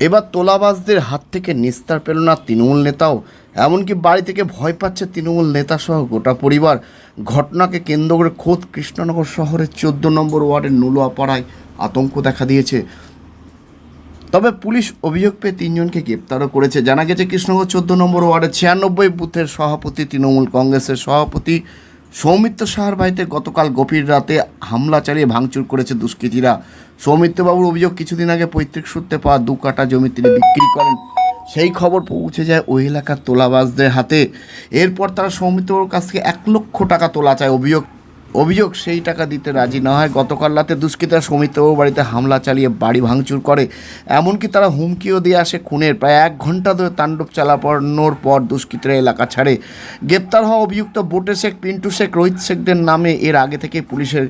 এবার তোলাবাজদের হাত থেকে নিস্তার পেল না তৃণমূল নেতাও। এমনকি বাড়ি থেকে ভয় পাচ্ছে তৃণমূল নেতাসহ গোটা পরিবার। ঘটনাকে কেন্দ্র করে খোদ কৃষ্ণনগর শহরের চোদ্দ নম্বর ওয়ার্ডের নুলোয়াপাড়ায় আতঙ্ক দেখা দিয়েছে। তবে পুলিশ অভিযোগ পেয়ে তিনজনকে গ্রেপ্তারও করেছে। জানা গেছে, কৃষ্ণনগর চোদ্দ নম্বর ওয়ার্ডের ছিয়ানব্বই বুথের সভাপতি তৃণমূল কংগ্রেসের সভাপতি সৌমিত্র সাহার বাড়িতে গতকাল গভীর রাতে হামলা চালিয়ে ভাঙচুর করেছে দুষ্কৃতীরা। সৌমিত্রবাবুর অভিযোগ, কিছুদিন আগে পৈতৃক সূত্রে পাওয়া দু কাটা জমি তিনি বিক্রি করেন। সেই খবর পৌঁছে যায় ওই এলাকার তোলাবাজদের হাতে। এরপর তারা সৌমিত্রবাবুর কাছ থেকে এক লক্ষ টাকা তোলা চায় অভিযোগ। অভিযোগ, সেই টাকা দিতে রাজি না হয়। গতকাল রাতে দুষ্কৃতীরা সৌমিত্রবাবুর বাড়িতে হামলা চালিয়ে বাড়ি ভাঙচুর করে। এমনকি তারা হুমকিও দিয়ে আসে খুনের। প্রায় এক ঘণ্টা ধরে তাণ্ডব চালানোর পর দুষ্কৃতীরা এলাকা ছাড়ে। গ্রেপ্তার হওয়া অভিযুক্ত বোটে শেখ, পিন্টু শেখ, রোহিত শেখদের নামে এর আগে থেকে পুলিশের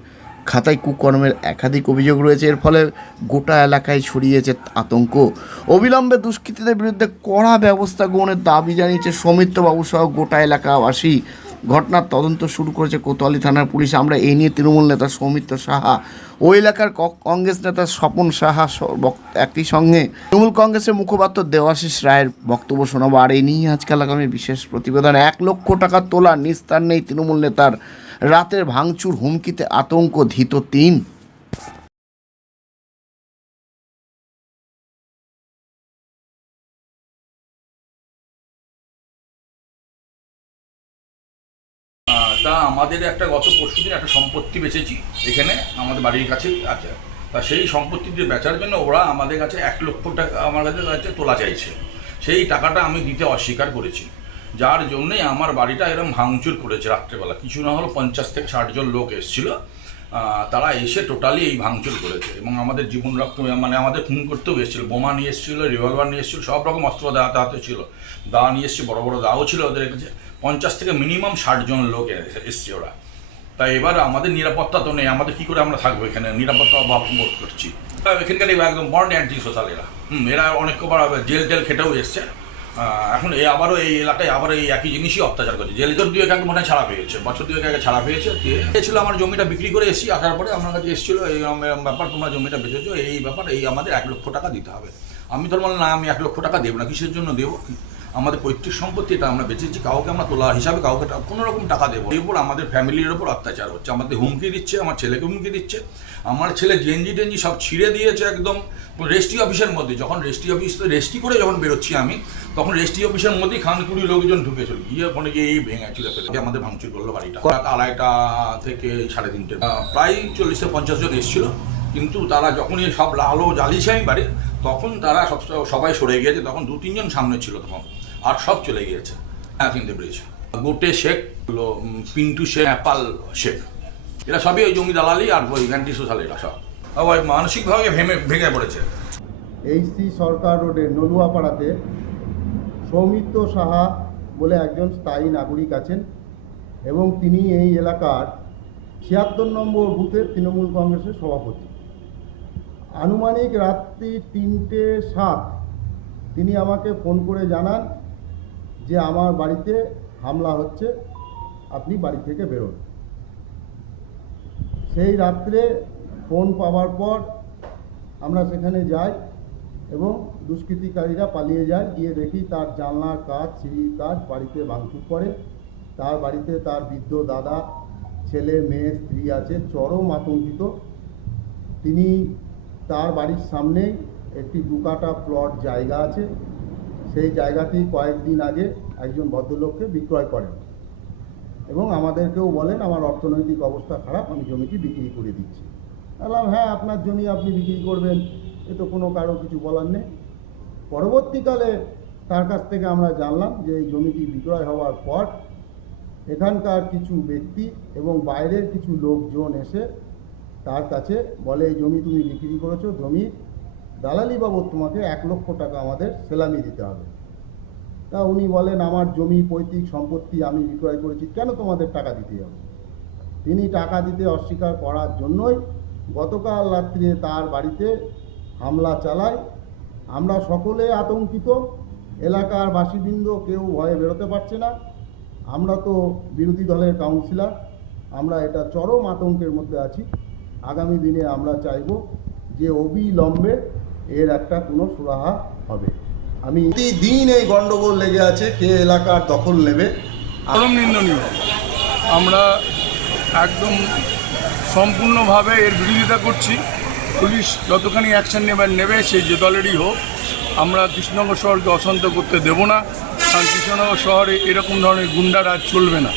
খাতায় কুকর্মের একাধিক অভিযোগ রয়েছে। এর ফলে গোটা এলাকায় ছড়িয়েছে আতঙ্ক। অবিলম্বে দুষ্কৃতীদের বিরুদ্ধে কড়া ব্যবস্থা গ্রহণের দাবি জানিয়েছে সৌমিত্রবাবু সহ গোটা এলাকাবাসী। ঘটনার তদন্ত শুরু করেছে কোতোয়ালি থানার পুলিশ। আমরা এই নিয়ে তৃণমূল নেতা সৌমিত্র সাহা ওই এলাকার কংগ্রেস নেতা স্বপন সাহা একই সঙ্গে তৃণমূল কংগ্রেসের মুখপাত্র দেওয়াশিস রায়ের বক্তব্য শোনাবো। আর এই নিয়ে আজকাল আগামী বিশেষ প্রতিবেদন, এক লক্ষ টাকা তোলা নিস্তার নেই তৃণমূল নেতার। রাতের ভাঙচুর, হুমকিতে আতঙ্ক, ধৃত তিন। তা আমাদের একটা গত পরশু দিন একটা সম্পত্তি বেচেছি এখানে আমাদের বাড়ির কাছেই আছে। তা সেই সম্পত্তি দিয়ে বেচার জন্য ওরা আমাদের কাছে এক লক্ষ টাকা আমার কাছে কাছে তোলা চাইছে। সেই টাকাটা আমি দিতে অস্বীকার করেছি। যার জন্যই আমার বাড়িটা এরকম ভাঙচুর করেছে রাত্রেবেলা। কিছু না হলো পঞ্চাশ থেকে ষাট জন লোক এসেছিল। তারা এসে টোটালি এই ভাঙচুর করেছে। এবং আমাদের জীবন রক্ত মানে আমাদের খুন করতেও এসেছিল। বোমা নিয়ে এসেছিল রিভলভার নিয়ে এসেছিল, সব রকম অস্ত্র হাতে হাতে ছিল। দা নিয়ে এসছে, বড় বড় দাও ছিল ওদের কাছে। পঞ্চাশ থেকে মিনিমাম ষাট জন লোক এসে- এসছে ওরা। তাই এবার আমাদের নিরাপত্তা তো নেই, আমাদের কী করে আমরা থাকব এখানে? নিরাপত্তা অভাব বোধ করছি। এখানকার একদম বর্ন অ্যান্টি সোশ্যাল এরা। হুম, এরা অনেক কবার জেল টেল খেটেও এসছে। এখন এই আবারও এই এলাকায় আবার এই একই জিনিসই অত্যাচার করছে। জেলে দুই দুয়েক মনে ছাড়া পেয়েছে। বছর দুয়েক আগে ছাড়া পেয়েছে, দিয়ে ছিল আমার জমিটা বিক্রি করে এসেছি, আসার পরে আমার কাছে এসেছিল, এই ব্যাপার, তোমরা জমিটা বেঁচেছো, এই ব্যাপার, এই আমাদের এক লক্ষ টাকা দিতে হবে। আমি তোর বললাম, না, আমি এক লক্ষ টাকা দেবো না, কিসের জন্য দেবো? আমাদের পৈতৃক সম্পত্তি এটা আমরা বেচেছি, কাউকে আমরা তোলা হিসাবে কাউকে কোনো রকম টাকা দেবো এর উপর আমাদের ফ্যামিলির ওপর অত্যাচার হচ্ছে, আমাদের হুমকি দিচ্ছে, আমার ছেলেকে হুমকি দিচ্ছে, আমার ছেলে জেনজি টেনজি সব ছিঁড়ে দিয়েছে একদম। রেস্ট্রি অফিসের মধ্যে, যখন রেস্ট্রি অফিস রেস্ট্রি করে যখন বেরোচ্ছি আমি, তখন রেস্ট্রি অফিসের মধ্যেই খানকুড়ি লোকজন ঢুকেছিল। গিয়ে ওখানে গিয়ে এই ভেঙে চলে ফেলে আমাদের ভাঙচুর করল বাড়িটা। রাত আড়াইটা থেকে সাড়ে তিনটে প্রায় চল্লিশ থেকে পঞ্চাশ জন এসেছিল। কিন্তু তারা যখনই সব আলো জ্বালিয়েছে আমি বাড়ি, তখন তারা সব সবাই সরে গিয়েছে, তখন দু তিনজন সামনে ছিল তখন। আর সব চলে গিয়েছে। হ্যাঁ কিনতে পেরেছে গোটে শেখ পিন্টু শেখ অ্যাপাল শেখ। এরা সবই ওই জমি দালালি আর ওই অ্যান্টি সোশ্যাল এরা সব। আবার মানসিকভাবে ভেঙে ভেঙে পড়েছে। এইচসি সরকার রোডের নলুয়াপাড়াতে সৌমিত্র সাহা বলে একজন স্থায়ী নাগরিক আছেন এবং তিনি এই এলাকার ছিয়াত্তর নম্বর বুথের তৃণমূল কংগ্রেসের সভাপতি। আনুমানিক রাত্রি তিনটে সাত তিনি আমাকে ফোন করে জানান যে আমার বাড়িতে হামলা হচ্ছে, আপনি বাড়ি থেকে বেরোন। সেই রাত্রে ফোন পাওয়ার পর আমরা সেখানে যাই এবং দুষ্কৃতিকারীরা পালিয়ে যায়। গিয়ে দেখি তার জানলার কাজ সিঁড়ির কাজ বাড়িতে ভাঙচুর করে। তার বাড়িতে তার বৃদ্ধ দাদা, ছেলে, মেয়ে, স্ত্রী আছে, চরম আতঙ্কিত। তিনি তার বাড়ির সামনেই একটি দুকাটা প্লট জায়গা আছে। সেই জায়গাটি কয়েকদিন আগে একজন ভদ্রলোককে বিক্রয় করেন। এবং আমাদেরকেও বলেন, আমার অর্থনৈতিক অবস্থা খারাপ, আমি জমিটি বিক্রি করে দিচ্ছি। বললাম হ্যাঁ আপনার জমি আপনি বিক্রি করবেন, এ তো কোনো কারও কিছু বলার নেই। পরবর্তীকালে তার কাছ থেকে আমরা জানলাম যে এই জমিটি বিক্রয় হওয়ার পর এখানকার কিছু ব্যক্তি এবং বাইরের কিছু লোকজন এসে তার কাছে বলে, এই জমি তুমি বিক্রি করেছ, জমি দালালি বাবদ তোমাকে এক লক্ষ টাকা আমাদের সেলামি দিতে হবে। তা উনি বলেন, আমার জমি, পৈতৃক সম্পত্তি আমি বিক্রয় করেছি। কেন তোমাদের টাকা দিতে হবে? তিনি টাকা দিতে অস্বীকার করার জন্যই গতকাল রাত্রে তার বাড়িতে হামলা চালায়। আমরা সকলে আতঙ্কিত। এলাকার বাসীবৃন্দ কেউ ভয়ে বেরোতে পারছে না। আমরা তো বিরোধী দলের কাউন্সিলর। আমরা এটা চরম আতঙ্কের মধ্যে আছি। আগামী দিনে আমরা চাইব যে অবিলম্বে এর একটা কোনো সুরাহা হবে। আমি প্রতিদিন এই গন্ডগোল লেগে আছে, কে এলাকার দখল নেবে? চরম নিন্দনীয়। আমরা একদম সম্পূর্ণভাবে এর বিরোধিতা করছি। পুলিশ যতখানি অ্যাকশন নেবার নেবে, সেই যে দলেরই হোক, আমরা কৃষ্ণনগর শহরকে অশান্ত করতে দেব না। কারণ কৃষ্ণনগর শহরে এরকম ধরনের গুন্ডারাজ চলবে না।